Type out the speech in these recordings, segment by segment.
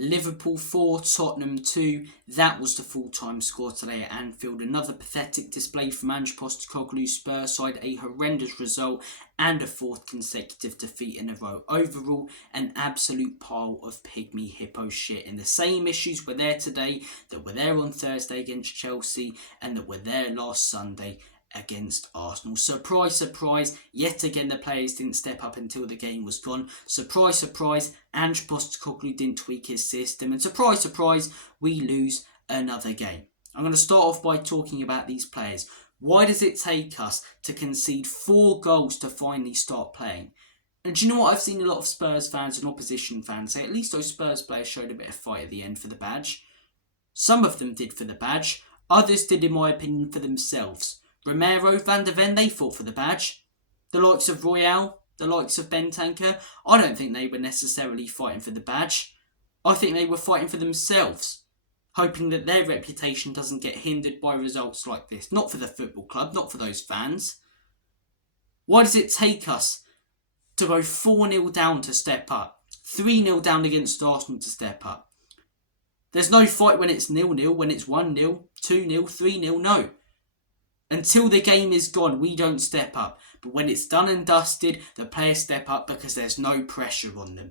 Liverpool 4, Tottenham 2. That was the full-time score today at Anfield. Another pathetic display from Ange Postecoglou's Spurs side, a horrendous result and a fourth consecutive defeat in a row. Overall, an absolute pile of pygmy hippo shit. And the same issues were there today that were there on Thursday against Chelsea and that were there last Sunday against Arsenal. Surprise, surprise, yet again the players didn't step up until the game was gone. Surprise, surprise, Ange Postecoglou didn't tweak his system. And surprise, surprise, we lose another game. I'm going to start off by talking about these players. Why does it take us to concede 4 goals to finally start playing? And do you know what? I've seen a lot of Spurs fans and opposition fans say at least those Spurs players showed a bit of fight at the end for the badge. Some of them did for the badge. Others did, in my opinion, for themselves. Romero, Van der Ven, they fought for the badge. The likes of Royale, the likes of Bentancur, I don't think they were necessarily fighting for the badge. I think they were fighting for themselves, hoping that their reputation doesn't get hindered by results like this. Not for the football club, not for those fans. Why does it take us to go 4-0 down to step up? 3-0 down against Arsenal to step up? There's no fight when it's 0-0, when it's 1-0, 2-0, 3-0, no. Until the game is gone, we don't step up. But when it's done and dusted, the players step up because there's no pressure on them.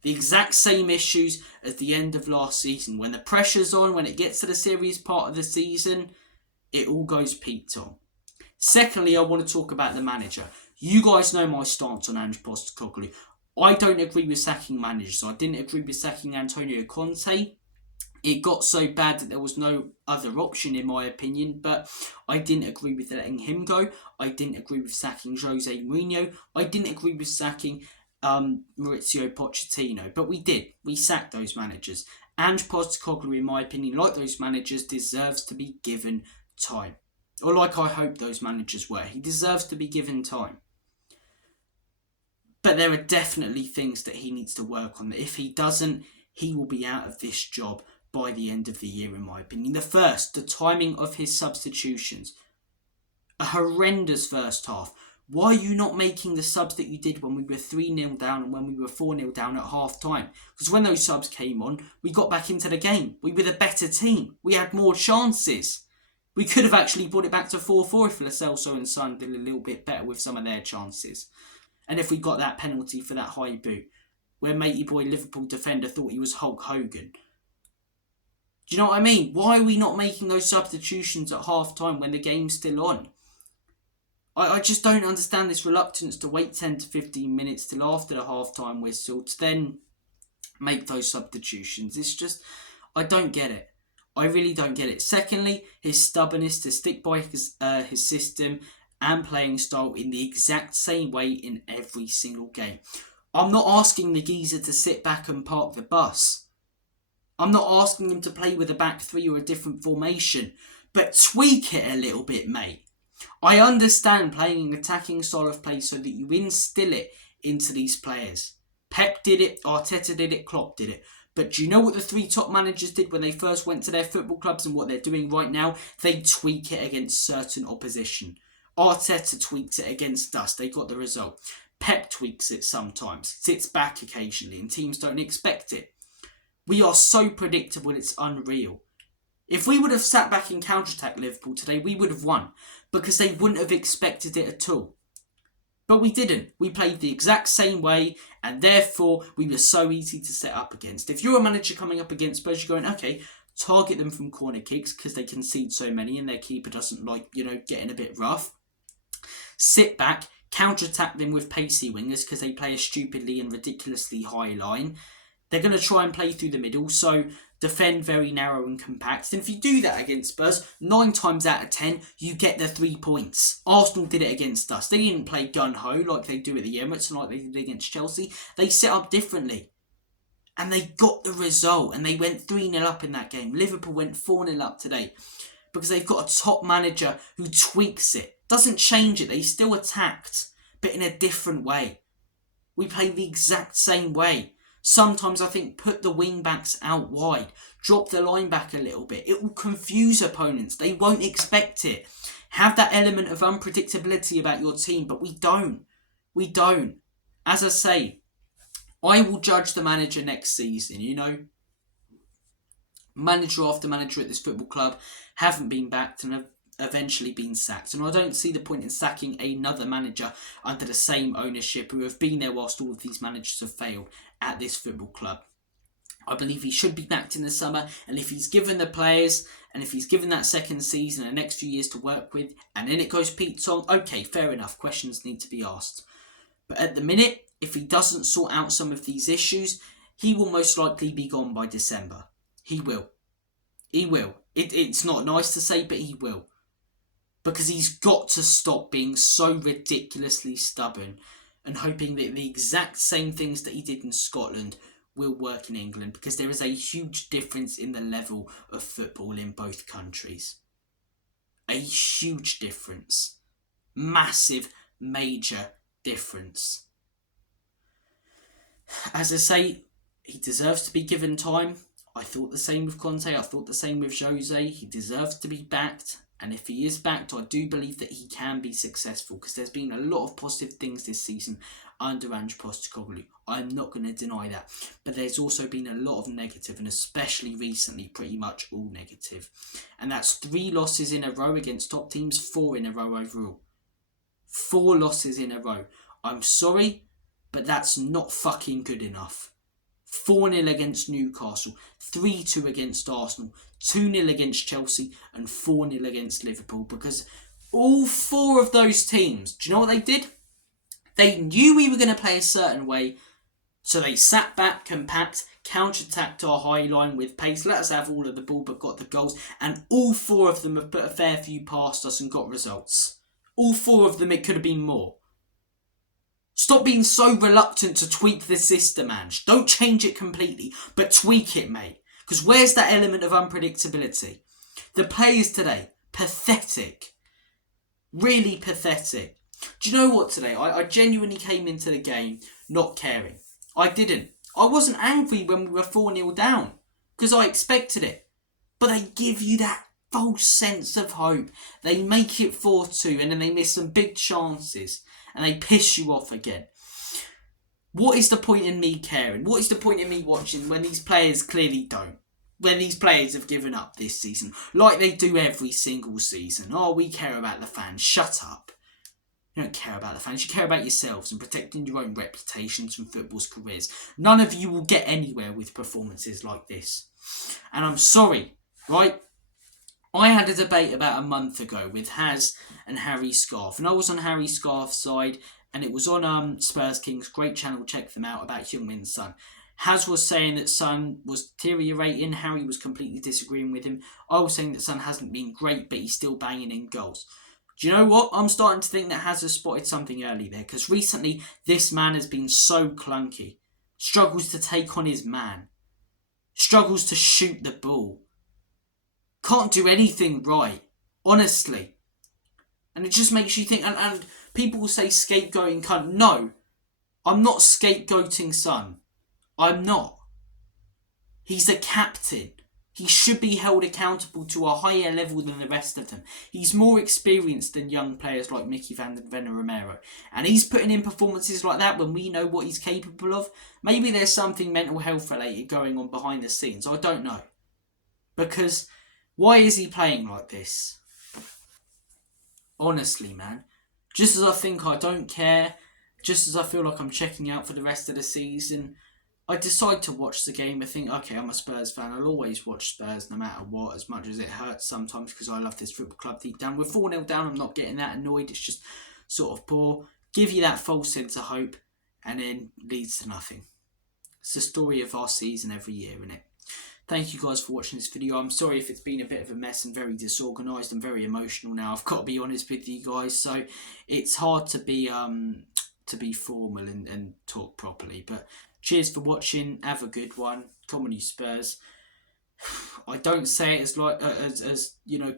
The exact same issues as the end of last season. When the pressure's on, when it gets to the serious part of the season, it all goes peaked on. Secondly, I want to talk about the manager. You guys know my stance on Ange Postecoglou. I don't agree with sacking managers. I didn't agree with sacking Antonio Conte. It got so bad that there was no other option, in my opinion, but I didn't agree with letting him go. I didn't agree with sacking Jose Mourinho. I didn't agree with sacking Mauricio Pochettino, but we did. We sacked those managers. Ange Postecoglou, in my opinion, like those managers, deserves to be given time. Or like I hope those managers were. He deserves to be given time. But there are definitely things that he needs to work on. If he doesn't, he will be out of this job by the end of the year, in my opinion. The first, the timing of his substitutions. A horrendous first half. Why are you not making the subs that you did when we were 3-0 down and when we were 4-0 down at half time? Because when those subs came on, we got back into the game. We were the better team. We had more chances. We could have actually brought it back to 4-4 if Lo Celso and Son did a little bit better with some of their chances. And if we got that penalty for that high boot, where matey boy Liverpool defender thought he was Hulk Hogan. Do you know what I mean? Why are we not making those substitutions at half time when the game's still on? I just don't understand this reluctance to wait 10 to 15 minutes till after the half-time whistle to then make those substitutions. It's just, I don't get it. I really don't get it. Secondly, his stubbornness to stick by his system and playing style in the exact same way in every single game. I'm not asking the geezer to sit back and park the bus. I'm not asking him to play with a back three or a different formation, but tweak it a little bit, mate. I understand playing an attacking style of play so that you instill it into these players. Pep did it, Arteta did it, Klopp did it. But do you know what the 3 top managers did when they first went to their football clubs and what they're doing right now? They tweak it against certain opposition. Arteta tweaks it against us. They got the result. Pep tweaks it sometimes. Sits back occasionally and teams don't expect it. We are so predictable, it's unreal. If we would have sat back and counter-attacked Liverpool today, we would have won. Because they wouldn't have expected it at all. But we didn't. We played the exact same way, and therefore we were so easy to set up against. If you're a manager coming up against Spurs, you're going, okay, target them from corner kicks because they concede so many and their keeper doesn't like, getting a bit rough. Sit back, counter-attack them with pacey wingers because they play a stupidly and ridiculously high line. They're going to try and play through the middle, so defend very narrow and compact. And if you do that against Spurs, 9 times out of 10, you get the 3 points. Arsenal did it against us. They didn't play gun-ho like they do at the Emirates and like they did against Chelsea. They set up differently. And they got the result. And they went 3-0 up in that game. Liverpool went 4-0 up today. Because they've got a top manager who tweaks it. Doesn't change it. They still attacked. But in a different way. We played the exact same way. Sometimes I think put the wing backs out wide. Drop the line back a little bit. It will confuse opponents. They won't expect it. Have that element of unpredictability about your team, but we don't. We don't. As I say, I will judge the manager next season, Manager after manager at this football club haven't been backed and have eventually been sacked. And I don't see the point in sacking another manager under the same ownership who have been there whilst all of these managers have failed at this football club. I believe he should be backed in the summer, and if he's given the players and if he's given that second season and the next few years to work with, and then it goes Pete Tong, okay, fair enough, questions need to be asked. But at the minute, if he doesn't sort out some of these issues, he will most likely be gone by December. He will. He will. It's not nice to say, but he will. Because he's got to stop being so ridiculously stubborn and hoping that the exact same things that he did in Scotland will work in England, because there is a huge difference in the level of football in both countries. A huge difference. Massive, major difference. As I say, he deserves to be given time. I thought the same with Conte. I thought the same with Jose. He deserves to be backed. And if he is backed, I do believe that he can be successful, because there's been a lot of positive things this season under Ange Postecoglou. I'm not going to deny that. But there's also been a lot of negative, and especially recently, pretty much all negative. And that's 3 losses in a row against top teams, 4 in a row overall. 4 losses in a row. I'm sorry, but that's not fucking good enough. 4-0 against Newcastle, 3-2 against Arsenal, 2-0 against Chelsea, and 4-0 against Liverpool. Because all 4 of those teams, do you know what they did? They knew we were going to play a certain way, so they sat back, compact, counter-attacked our high line with pace, let us have all of the ball but got the goals, and all 4 of them have put a fair few past us and got results. All 4 of them, it could have been more. Stop being so reluctant to tweak the system, Ange. Don't change it completely, but tweak it, mate. Because where's that element of unpredictability? The players today, pathetic. Really pathetic. Do you know what today? I genuinely came into the game not caring. I didn't. I wasn't angry when we were 4-0 down, because I expected it. But they give you that false sense of hope. They make it 4-2 and then they miss some big chances. And they piss you off again. What is the point in me caring? What is the point in me watching when these players clearly don't? When these players have given up this season, like they do every single season. Oh, we care about the fans. Shut up. You don't care about the fans. You care about yourselves and protecting your own reputations from football's careers. None of you will get anywhere with performances like this. And I'm sorry, right? I had a debate about a month ago with Haz and Harry Scarf, and I was on Harry Scarf's side, and it was on Spurs Kings, great channel, check them out, about Heung-Min Son. Haz was saying that Son was deteriorating, Harry was completely disagreeing with him. I was saying that Son hasn't been great, but he's still banging in goals. Do you know what? I'm starting to think that Haz has spotted something early there, because recently this man has been so clunky. Struggles to take on his man. Struggles to shoot the ball. Can't do anything right, honestly. And it just makes you think, and people will say scapegoating cunt. No, I'm not scapegoating Son. I'm not. He's the captain. He should be held accountable to a higher level than the rest of them. He's more experienced than young players like Mickey van den Ven and Romero. And he's putting in performances like that when we know what he's capable of. Maybe there's something mental health related going on behind the scenes. I don't know. Because why is he playing like this? Honestly, man. Just as I think I don't care, just as I feel like I'm checking out for the rest of the season, I decide to watch the game. I think, okay, I'm a Spurs fan. I'll always watch Spurs no matter what, as much as it hurts sometimes because I love this football club deep down. We're 4-0 down. I'm not getting that annoyed. It's just sort of poor. Give you that false sense of hope and then leads to nothing. It's the story of our season every year, isn't it? Thank you guys for watching this video. I'm sorry if it's been a bit of a mess and very disorganised and very emotional now. I've got to be honest with you guys. So it's hard to be formal and talk properly. But cheers for watching. Have a good one. Come on, you Spurs. I don't say it as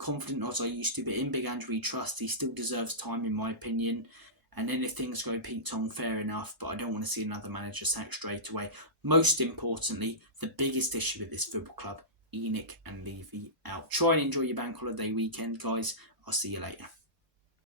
confident as I used to, but in Big Andrew we trust. He still deserves time, in my opinion. And then if things go Pete Tong, fair enough, but I don't want to see another manager sacked straight away. Most importantly, the biggest issue with this football club, ENIC and Levy out. Try and enjoy your bank holiday weekend, guys. I'll see you later.